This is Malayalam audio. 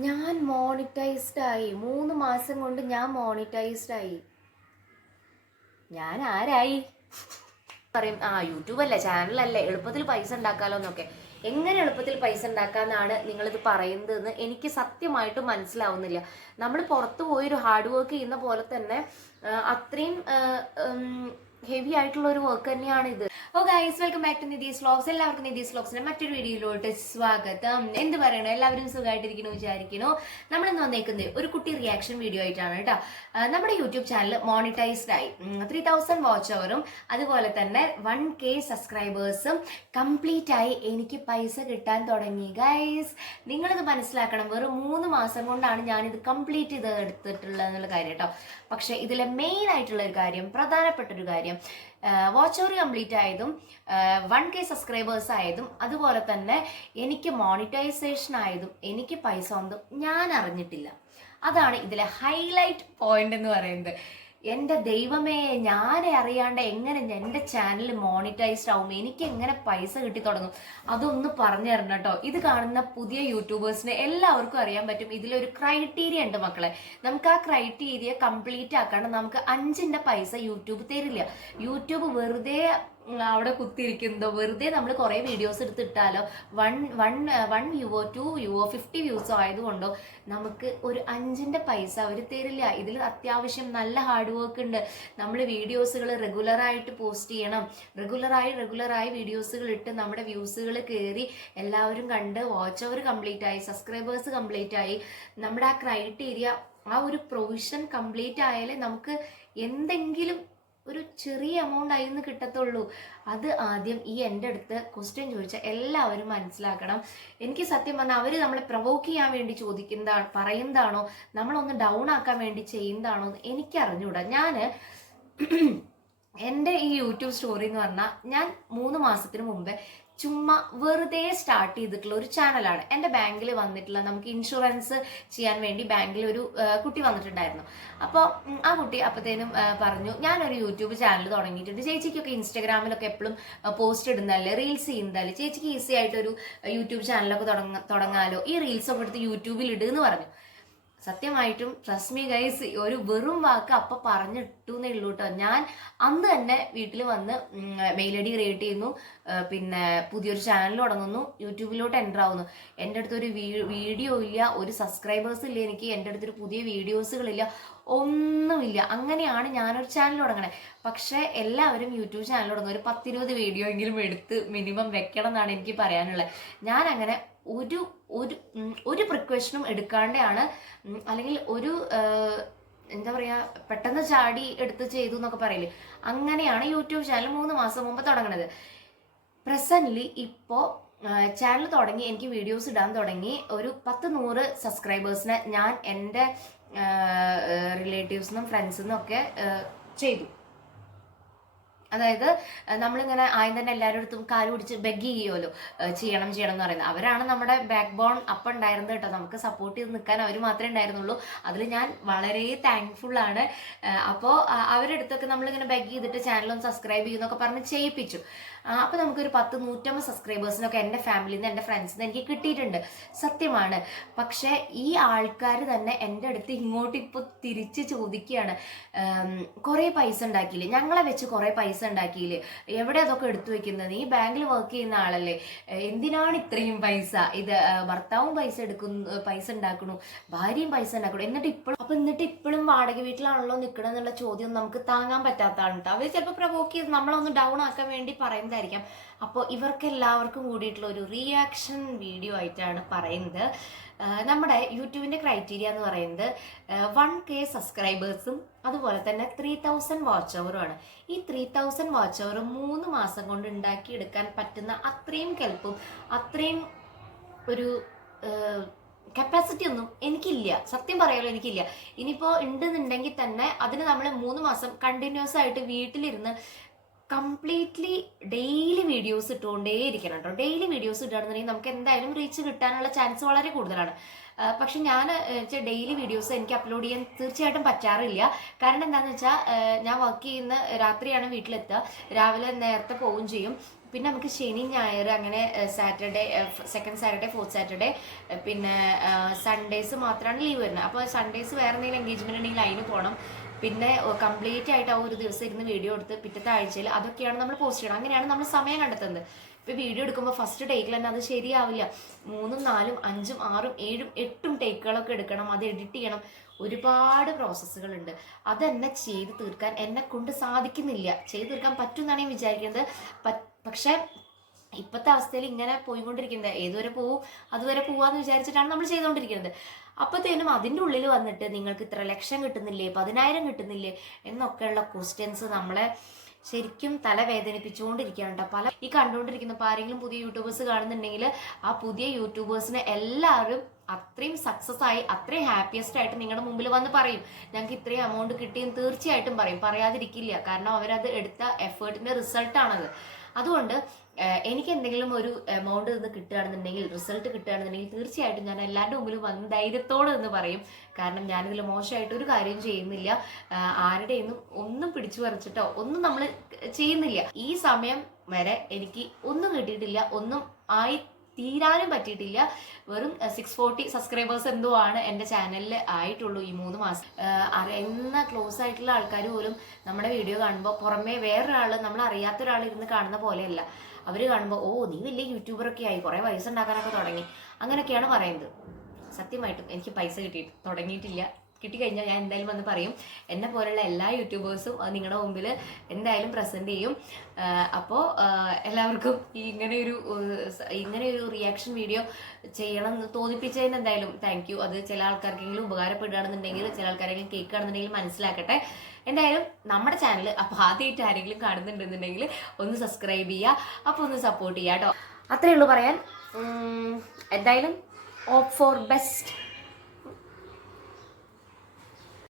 ഞാൻ മോണിറ്റൈസ്ഡ് ആയി 3 മാസം കൊണ്ട് ഞാൻ മോണിറ്റൈസ്ഡ് ആയി. ഞാൻ ആരായി പറയും, യൂട്യൂബ് അല്ലേ, ചാനലല്ലേ, എളുപ്പത്തിൽ പൈസ ഉണ്ടാക്കാലോ എന്നൊക്കെ. എങ്ങനെ എളുപ്പത്തിൽ പൈസ ഉണ്ടാക്കാന്നാണ് നിങ്ങളിത് പറയുന്നതെന്ന് എനിക്ക് സത്യമായിട്ടും മനസ്സിലാവുന്നില്ല. നമ്മൾ പുറത്തു പോയി ഒരു ഹാർഡ് വർക്ക് ചെയ്യുന്ന പോലെ തന്നെ അത്രയും ഹെവി ആയിട്ടുള്ള ഒരു വർക്ക് തന്നെയാണ് ഇത്. Oh guys, welcome back to Nidhi's vlogs. എല്ലാവർക്കും നിധീസ് വ്ലോഗ്സിന്റെ മറ്റൊരു വീഡിയോയിലോട്ട് സ്വാഗതം. എന്ത് പറയണോ, എല്ലാവരും സുഖമായിട്ടിരിക്കണോ വിചാരിക്കണോ. നമ്മളിന്ന് വന്നേക്കുന്നത് ഒരു കുട്ടി റിയാക്ഷൻ വീഡിയോ ആയിട്ടാണ് കേട്ടോ. നമ്മുടെ യൂട്യൂബ് ചാനൽ മോണിറ്റൈസ്ഡ് ആയി, 3000 വാച്ച് അവറും അതുപോലെ തന്നെ 1K സബ്സ്ക്രൈബേഴ്സും കംപ്ലീറ്റ് ആയി. എനിക്ക് പൈസ കിട്ടാൻ തുടങ്ങി ഗൈസ്. നിങ്ങളിത് മനസ്സിലാക്കണം, വെറും 3 മാസം കൊണ്ടാണ് ഞാനിത് കംപ്ലീറ്റ് ചെയ്ത് എടുത്തിട്ടുള്ളത് എന്നുള്ള കാര്യം കേട്ടോ. പക്ഷെ ഇതിലെ മെയിൻ ആയിട്ടുള്ള ഒരു കാര്യം, പ്രധാനപ്പെട്ട ഒരു കാര്യം, വാച്ച് അവർ കംപ്ലീറ്റ് ആയതും 1K സബ്സ്ക്രൈബേഴ്സ് ആയതും അതുപോലെ തന്നെ എനിക്ക് മോണിറ്റൈസേഷൻ ആയതും എനിക്ക് പൈസ വന്നതും ഞാൻ അറിഞ്ഞിട്ടില്ല. അതാണ് ഇതിലെ ഹൈലൈറ്റ് പോയിന്റ് എന്ന് പറയുന്നത്. എൻ്റെ ദൈവമേ, ഞാൻ അറിയാണ്ട് എങ്ങനെ എൻ്റെ ചാനൽ മോണിറ്റൈസ്ഡ് ആവും, എനിക്ക് എങ്ങനെ പൈസ കിട്ടി തുടങ്ങും, അതൊന്ന് പറഞ്ഞു തരണം കേട്ടോ. ഇത് കാണുന്ന പുതിയ യൂട്യൂബേഴ്സിന് എല്ലാവർക്കും അറിയാൻ പറ്റും, ഇതിലൊരു ക്രൈറ്റീരിയ ഉണ്ട് മക്കളെ. നമുക്ക് ആ ക്രൈറ്റീരിയ കംപ്ലീറ്റ് ആക്കാണ്ട് നമുക്ക് 5ന്റെ പൈസ യൂട്യൂബ് തരില്ല. യൂട്യൂബ് വെറുതെ അവിടെ കുത്തിയിരിക്കുന്നതോ, വെറുതെ നമ്മൾ കുറേ വീഡിയോസ് എടുത്തിട്ടാലോ, വൺ വ്യൂവോ 2 വ്യൂവോ 50 വ്യൂസോ ആയതുകൊണ്ടോ നമുക്ക് ഒരു 5ന്റെ പൈസ അവർ തരില്ല. ഇതിൽ അത്യാവശ്യം നല്ല ഹാർഡ് വർക്ക് ഉണ്ട്. നമ്മൾ വീഡിയോസുകൾ റെഗുലറായിട്ട് പോസ്റ്റ് ചെയ്യണം. റെഗുലറായി വീഡിയോസുകൾ ഇട്ട് നമ്മുടെ വ്യൂസുകൾ കയറി എല്ലാവരും കണ്ട് വാച്ച് അവർ കംപ്ലീറ്റ് ആയി, സബ്സ്ക്രൈബേഴ്സ് കംപ്ലീറ്റ് ആയി, നമ്മുടെ ആ ക്രൈറ്റീരിയ, ആ ഒരു പ്രൊവിഷൻ കംപ്ലീറ്റ് ആയാലേ നമുക്ക് എന്തെങ്കിലും ഒരു ചെറിയ എമൗണ്ട് അതിൽ നിന്ന് കിട്ടത്തുള്ളൂ. അത് ആദ്യം ഈ എൻ്റെ അടുത്ത് ക്വസ്റ്റ്യൻ ചോദിച്ചാൽ എല്ലാവരും മനസ്സിലാക്കണം. എനിക്ക് സത്യം പറഞ്ഞാൽ അവർ നമ്മളെ പ്രൊവോക്ക് ചെയ്യാൻ വേണ്ടി ചോദിക്കുന്നതാണ്, പറയുന്നതാണോ, നമ്മളൊന്ന് ഡൗൺ ആക്കാൻ വേണ്ടി ചെയ്യുന്നതാണോ എന്ന് എനിക്കറിഞ്ഞൂടാ. ഞാൻ എൻ്റെ ഈ യൂട്യൂബ് സ്റ്റോറി എന്ന് പറഞ്ഞാൽ, ഞാൻ 3 മാസത്തിന് മുമ്പേ ചുമ്മാ വെറുതെ സ്റ്റാർട്ട് ചെയ്തിട്ടുള്ള ഒരു ചാനലാണ്. എൻ്റെ ബാങ്കിൽ വന്നിട്ടുള്ള, നമുക്ക് ഇൻഷുറൻസ് ചെയ്യാൻ വേണ്ടി ബാങ്കിൽ ഒരു കുട്ടി വന്നിട്ടുണ്ടായിരുന്നു. അപ്പോൾ ആ കുട്ടി അപ്പോഴത്തേനും പറഞ്ഞു, ഞാനൊരു യൂട്യൂബ് ചാനൽ തുടങ്ങിയിട്ടുണ്ട്, ചേച്ചിക്കൊക്കെ ഇൻസ്റ്റാഗ്രാമിലൊക്കെ എപ്പോഴും പോസ്റ്റ് ഇടുന്നതല്ലേ, റീൽസ് ചെയ്യുന്നതല്ലേ, ചേച്ചിക്ക് ഈസി ആയിട്ടൊരു യൂട്യൂബ് ചാനലൊക്കെ തുടങ്ങാലോ, ഈ റീൽസൊക്കെ എടുത്ത് യൂട്യൂബിൽ ഇടുന്ന് പറഞ്ഞു. സത്യമായിട്ടും ട്രസ്റ്റ് മീ ഗൈസ്, ഒരു വെറും വാക്ക് അപ്പം പറഞ്ഞിട്ടു എന്നേ ഉള്ളൂ കേട്ടോ. ഞാൻ അന്ന് തന്നെ വീട്ടിൽ വന്ന് മെയിൽ ഐ ഡി ക്രിയേറ്റ് ചെയ്യുന്നു, പിന്നെ പുതിയൊരു ചാനൽ തുടങ്ങുന്നു, യൂട്യൂബിലോട്ട് എൻ്റർ ആവുന്നു. എൻ്റെ അടുത്തൊരു വീഡിയോ ഇല്ല, ഒരു സബ്സ്ക്രൈബേഴ്സ് ഇല്ല, എനിക്ക് എൻ്റെ അടുത്തൊരു പുതിയ വീഡിയോസുകളില്ല, ഒന്നുമില്ല. അങ്ങനെയാണ് ഞാനൊരു ചാനൽ തുടങ്ങണേ. പക്ഷേ എല്ലാവരും യൂട്യൂബ് ചാനൽ തുടങ്ങും, ഒരു 10-20 വീഡിയോ എങ്കിലും എടുത്ത് മിനിമം വെക്കണം എന്നാണ് എനിക്ക് പറയാനുള്ളത്. ഞാൻ അങ്ങനെ ഒരു ഒരു ഒരു പ്രിക്കോഷനും എടുക്കാണ്ടാണ്, അല്ലെങ്കിൽ ഒരു എന്താ പറയുക, പെട്ടെന്ന് ചാടി എടുത്ത് ചെയ്തു എന്നൊക്കെ പറയില്ലേ, അങ്ങനെയാണ് യൂട്യൂബ് ചാനൽ 3 മാസം മുമ്പ് തുടങ്ങണത്. പ്രസന്റ്ലി ഇപ്പോൾ ചാനൽ തുടങ്ങി, എനിക്ക് വീഡിയോസ് ഇടാൻ തുടങ്ങി, ഒരു 10-100 സബ്സ്ക്രൈബേഴ്സിനെ ഞാൻ എൻ്റെ റിലേറ്റീവ്സിനും ഫ്രണ്ട്സിനും ഒക്കെ ചെയ്തു. അതായത് നമ്മളിങ്ങനെ ആദ്യം തന്നെ എല്ലാവരുടെ അടുത്തും കാല് പിടിച്ച് ബെഗ് ചെയ്യുമല്ലോ, ചെയ്യണം എന്ന് പറയുന്നത്. അവരാണ് നമ്മുടെ ബാക്ക് ബോൺ അപ്പം ഉണ്ടായിരുന്നത് കേട്ടോ. നമുക്ക് സപ്പോർട്ട് ചെയ്ത് നിൽക്കാൻ അവർ മാത്രമേ ഉണ്ടായിരുന്നുള്ളൂ. അതിൽ ഞാൻ വളരെ താങ്ക്ഫുള്ളാണ്. അപ്പോൾ അവരുടെ അടുത്തൊക്കെ നമ്മളിങ്ങനെ ബെഗ് ചെയ്തിട്ട് ചാനലൊന്ന് സബ്സ്ക്രൈബ് ചെയ്യുന്നൊക്കെ പറഞ്ഞ് ചെയ്യിപ്പിച്ചു. അപ്പോൾ നമുക്കൊരു 100-150 സബ്സ്ക്രൈബേഴ്സിനൊക്കെ എൻ്റെ ഫാമിലിയിൽ നിന്ന്, എൻ്റെ ഫ്രണ്ട്സിൽ നിന്ന് എനിക്ക് കിട്ടിയിട്ടുണ്ട്, സത്യമാണ്. പക്ഷേ ഈ ആൾക്കാർ തന്നെ എൻ്റെ അടുത്ത് ഇങ്ങോട്ട് ഇപ്പോൾ തിരിച്ച് ചോദിക്കുകയാണ്, കുറേ പൈസ ഉണ്ടാക്കിയില്ലേ, ഞങ്ങളെ വെച്ച് കുറേ പൈസ ഉണ്ടാക്കിയില്ലേ, എവിടെ അതൊക്കെ എടുത്തു വെക്കുന്നത്, നീ ബാങ്കിൽ വർക്ക് ചെയ്യുന്ന ആളല്ലേ, എന്തിനാണ് ഇത്രയും പൈസ, ഇത് ഭർത്താവും പൈസ ഉണ്ടാക്കണു, ഭാര്യയും പൈസ ഉണ്ടാക്കണു, എന്നിട്ട് ഇപ്പോഴും വാടക വീട്ടിലാണല്ലോ നിൽക്കണം എന്നുള്ള ചോദ്യം നമുക്ക് താങ്ങാൻ പറ്റാത്തതാണ് കേട്ടോ. അവർ ചിലപ്പോൾ പ്രൊവോക്ക് ചെയ്ത് നമ്മളൊന്ന് ഡൗൺ ആക്കാൻ വേണ്ടി പറയുന്നതായിരിക്കാം. അപ്പോൾ ഇവർക്ക് എല്ലാവർക്കും കൂടിയിട്ടുള്ള ഒരു റിയാക്ഷൻ വീഡിയോ ആയിട്ടാണ് പറയുന്നത്. നമ്മുടെ യൂട്യൂബിൻ്റെ ക്രൈറ്റീരിയ എന്ന് പറയുന്നത് 1K സബ്സ്ക്രൈബേഴ്സും അതുപോലെ തന്നെ 3000 വാച്ച് അവറുമാണ്. ഈ 3000 വാച്ച് അവർ 3 മാസം കൊണ്ട് ഉണ്ടാക്കിയെടുക്കാൻ പറ്റുന്ന അത്രയും കെൽപ്പും അത്രയും ഒരു കപ്പാസിറ്റി ഒന്നും എനിക്കില്ല, സത്യം പറയാലോ, എനിക്കില്ല. ഇനിയിപ്പോൾ ഉണ്ടെന്നുണ്ടെങ്കിൽ തന്നെ അതിന് നമ്മൾ 3 മാസം കണ്ടിന്യൂസ് ആയിട്ട് വീട്ടിലിരുന്ന് കംപ്ലീറ്റ്ലി ഡെയിലി വീഡിയോസ് ഇട്ടുകൊണ്ടേ ഇരിക്കണം കേട്ടോ. ഡെയിലി വീഡിയോസ് ഇടുകയാണെന്നുണ്ടെങ്കിൽ നമുക്ക് എന്തായാലും റീച്ച് കിട്ടാനുള്ള ചാൻസ് വളരെ കൂടുതലാണ്. പക്ഷെ ഞാൻ ഡെയിലി വീഡിയോസ് എനിക്ക് അപ്ലോഡ് ചെയ്യാൻ തീർച്ചയായിട്ടും പറ്റാറില്ല. കാരണം എന്താണെന്ന് വെച്ചാൽ ഞാൻ വർക്ക് ചെയ്യുന്ന രാത്രിയാണ് വീട്ടിലെത്തുക, രാവിലെ നേരത്തെ പോവുകയും ചെയ്യും. പിന്നെ നമുക്ക് ശനി ഞായർ അങ്ങനെ Saturday, second Saturday, fourth Saturday, പിന്നെ സൺഡേസ് മാത്രമാണ് ലീവ് വരുന്നത്. അപ്പോൾ സൺഡേസ് വേറെ എന്തെങ്കിലും എൻഗേജ്മെന്റ് ഉണ്ടെങ്കിൽ അതിന് പോകണം. പിന്നെ കംപ്ലീറ്റ് ആയിട്ട് ആ ഒരു ദിവസം ഇരുന്ന് വീഡിയോ എടുത്ത് പിറ്റത്തെ ആഴ്ചയിൽ അതൊക്കെയാണ് നമ്മൾ പോസ്റ്റ് ചെയ്യണം. അങ്ങനെയാണ് നമ്മൾ സമയം കണ്ടെത്തുന്നത്. ഇപ്പോൾ വീഡിയോ എടുക്കുമ്പോൾ ഫസ്റ്റ് ടേക്കിൽ തന്നെ അത് ശരിയാവില്ല. 3, 4, 5, 6, 7, 8 ടേക്കുകളൊക്കെ എടുക്കണം. അത് എഡിറ്റ് ചെയ്യണം. ഒരുപാട് പ്രോസസ്സുകളുണ്ട്. അതെന്നെ ചെയ്ത് തീർക്കാൻ എന്നെ കൊണ്ട് സാധിക്കുന്നില്ല. ചെയ്ത് തീർക്കാൻ പറ്റും എന്നാണ് ഞാൻ വിചാരിക്കുന്നത്. പക്ഷെ ഇപ്പോഴത്തെ അവസ്ഥയിൽ ഇങ്ങനെ പോയിക്കൊണ്ടിരിക്കുന്നത്, ഏതുവരെ പോവും അതുവരെ പോവാന്ന് വിചാരിച്ചിട്ടാണ് നമ്മൾ ചെയ്തുകൊണ്ടിരിക്കുന്നത്. അപ്പോഴത്തേനും അതിൻ്റെ ഉള്ളിൽ വന്നിട്ട് നിങ്ങൾക്ക് ഇത്ര ലക്ഷം കിട്ടുന്നില്ലേ, 10,000 കിട്ടുന്നില്ലേ എന്നൊക്കെയുള്ള ക്വസ്റ്റ്യൻസ് നമ്മളെ ശരിക്കും തലവേദനിപ്പിച്ചുകൊണ്ടിരിക്കുകയാണ് കേട്ടോ. ഈ കണ്ടുകൊണ്ടിരിക്കുന്ന ആരെങ്കിലും പുതിയ യൂട്യൂബേഴ്സ് കാണുന്നുണ്ടെങ്കിൽ ആ പുതിയ യൂട്യൂബേഴ്സിനെ എല്ലാവരും അത്രയും സക്സസ് ആയി അത്രയും ഹാപ്പിയസ്റ്റ് ആയിട്ട് നിങ്ങളുടെ മുമ്പിൽ വന്ന് പറയും, ഞങ്ങൾക്ക് ഇത്രയും എമൗണ്ട് കിട്ടിയെന്ന് തീർച്ചയായിട്ടും പറയും. പറയാതിരിക്കില്ല. കാരണം അവരത് എടുത്ത എഫേർട്ടിന്റെ റിസൾട്ടാണത്. അതുകൊണ്ട് എനിക്ക് എന്തെങ്കിലും ഒരു എമൗണ്ട് നിന്ന് കിട്ടുകയാണെന്നുണ്ടെങ്കിൽ, റിസൾട്ട് കിട്ടുകയാണെന്നുണ്ടെങ്കിൽ തീർച്ചയായിട്ടും ഞാൻ എല്ലാവരുടെ മുമ്പിലും വന്ന് ധൈര്യത്തോടെ എന്ന് പറയും. കാരണം ഞാനിതിൽ മോശമായിട്ട് ഒരു കാര്യം ചെയ്യുന്നില്ല. ആരുടെയും ഒന്നും പിടിച്ചു പറിച്ചിട്ടോ ഒന്നും നമ്മൾ ചെയ്യുന്നില്ല. ഈ സമയം വരെ എനിക്ക് ഒന്നും കിട്ടിയിട്ടില്ല, ഒന്നും ആയി തീരാനും പറ്റിയിട്ടില്ല. വെറും 640 സബ്സ്ക്രൈബേഴ്സ് എന്തോ ആണ് എൻ്റെ ചാനലിൽ ആയിട്ടുള്ളൂ ഈ 3 മാസം. അറിയുന്ന ക്ലോസ് ആയിട്ടുള്ള ആൾക്കാർ പോലും നമ്മുടെ വീഡിയോ കാണുമ്പോൾ പുറമേ വേറൊരാൾ, നമ്മൾ അറിയാത്ത ഒരാൾ ഇരുന്ന് കാണുന്ന പോലെയല്ല. അവർ കാണുമ്പോൾ ഓ നീ വലിയ യൂട്യൂബറൊക്കെ ആയി, കുറേ പൈസ ഉണ്ടാക്കാനൊക്കെ തുടങ്ങി, അങ്ങനെയൊക്കെയാണ് പറയുന്നത്. സത്യമായിട്ടും എനിക്ക് പൈസ തുടങ്ങിയിട്ടില്ല. കിട്ടിക്കഴിഞ്ഞാൽ ഞാൻ എന്തായാലും വന്ന് പറയും. എന്നെ പോലുള്ള എല്ലാ യൂട്യൂബേഴ്സും അത് നിങ്ങളുടെ മുമ്പിൽ എന്തായാലും പ്രസൻറ്റ് ചെയ്യും. അപ്പോൾ എല്ലാവർക്കും ഇങ്ങനെയൊരു റിയാക്ഷൻ വീഡിയോ ചെയ്യണം എന്ന് തോന്നിപ്പിച്ചതിന് എന്തായാലും താങ്ക് യു. അത് ചില ആൾക്കാർക്കെങ്കിലും ഉപകാരപ്പെടുകയാണെന്നുണ്ടെങ്കിൽ, ചില ആൾക്കാരെങ്കിലും കേൾക്കുകയാണെന്നുണ്ടെങ്കിൽ മനസ്സിലാക്കട്ടെ. എന്തായാലും നമ്മുടെ ചാനൽ അപ്പോൾ ആദ്യമായിട്ട് ആരെങ്കിലും കാണുന്നുണ്ടെന്നുണ്ടെങ്കിൽ ഒന്ന് സബ്സ്ക്രൈബ് ചെയ്യുക, അപ്പോൾ ഒന്ന് സപ്പോർട്ട് ചെയ്യുക കേട്ടോ. അത്രയേ ഉള്ളൂ പറയാൻ. എന്തായാലും ഓപ്പ് ഫോർ ബെസ്റ്റ്.